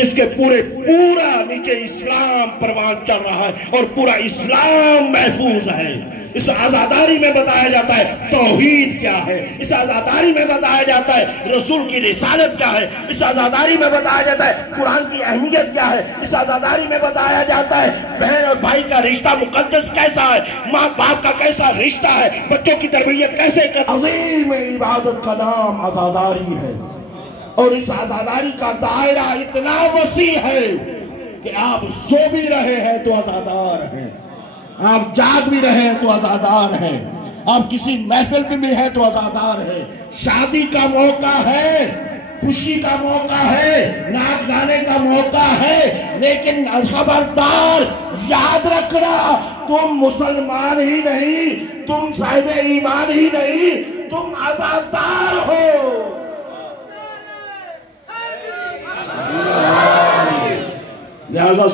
जिसके पूरा नीचे इस्लाम परवान चल रहा है और पूरा इस्लाम महफूज है। इस आजादारी में बताया जाता है तौहीद क्या है, इस आजादारी में बताया जाता है रसूल की रिसालत क्या है, इस आजादारी में बताया जाता है कुरान की अहमियत क्या है, इस आजादारी में बताया जाता है बहन और भाई का रिश्ता मुकद्दस कैसा है, माँ बाप का कैसा रिश्ता है, बच्चों की तरबियत कैसे कर। अजीम इबादत का नाम आजादारी है और इस आजादारी का दायरा इतना वसी है कि आप सो भी रहे हैं तो आजादार हैं, आप जाग भी रहे हैं तो आजादार हैं, आप किसी महफिल में भी हैं तो आजादार हैं। शादी का मौका है, खुशी का मौका है, नाच गाने का मौका है, लेकिन खबरदार याद रखना तुम मुसलमान ही नहीं, तुम साहिब ईमान ही नहीं, तुम आजादार हो। लिहाजा